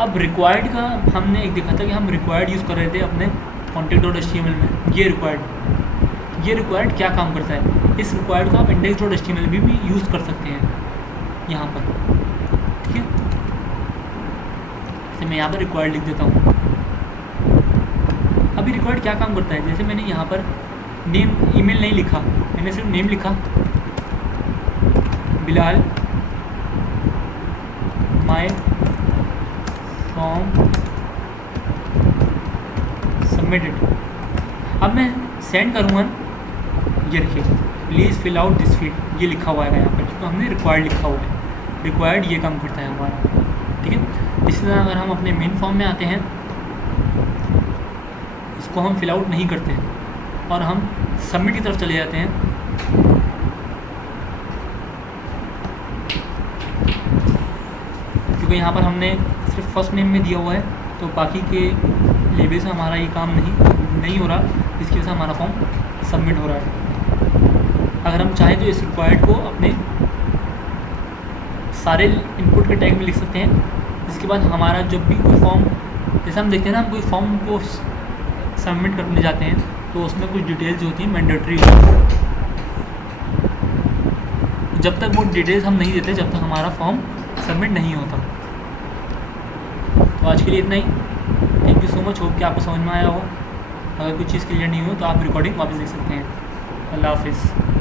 अब रिक्वायर्ड का हमने एक देखा था कि हम रिक्वायर्ड यूज़ कर रहे थे अपने contact.html में। ये रिक्वायर्ड क्या काम करता है, इस रिक्वायर्ड को आप index.html भी यूज़ कर सकते हैं यहाँ पर, ठीक है। जैसे मैं यहाँ पर रिक्वायर्ड लिख देता हूँ। अभी रिक्वायर्ड क्या काम करता है, जैसे मैंने यहाँ पर नेम ईमेल नहीं लिखा, मैंने सिर्फ नेम लिखा, बिलाल माय फॉर्म सबमिटेड। अब मैं सेंड करूँगा, ये रखिए please fill out this field, ये लिखा हुआ है यहाँ पर, क्योंकि हमने रिक्वायर्ड लिखा हुआ है। रिक्वायर्ड ये काम करता है हमारा, ठीक है। इसी तरह अगर हम अपने मेन फॉर्म में आते हैं, इसको हम फिल आउट नहीं करते हैं और हम सबमिट की तरफ चले जाते हैं, क्योंकि यहाँ पर हमने सिर्फ फर्स्ट नेम में दिया हुआ है, तो बाकी के लेबल से हमारा ये काम नहीं हो रहा, इसकी वजह से हमारा फॉर्म सबमिट हो रहा है। अगर हम चाहें तो इस रिक्वायर्ड को अपने सारे इनपुट के टैग में लिख सकते हैं। इसके बाद हमारा जब भी कोई फॉर्म, जैसे हम देखते हैं ना, हम कोई फॉर्म को सबमिट करने जाते हैं तो उसमें कुछ डिटेल्स होती हैं मैंडेटरी होती है, जब तक वो डिटेल्स हम नहीं देते जब तक हमारा फॉर्म सबमिट नहीं होता। तो आज के लिए इतना ही। Thank you so much, hope कि आपको समझ में आया हो। अगर कोई चीज़ क्लियर नहीं हो तो आप रिकॉर्डिंग वापस देख सकते हैं। अल्लाह हाफिज़।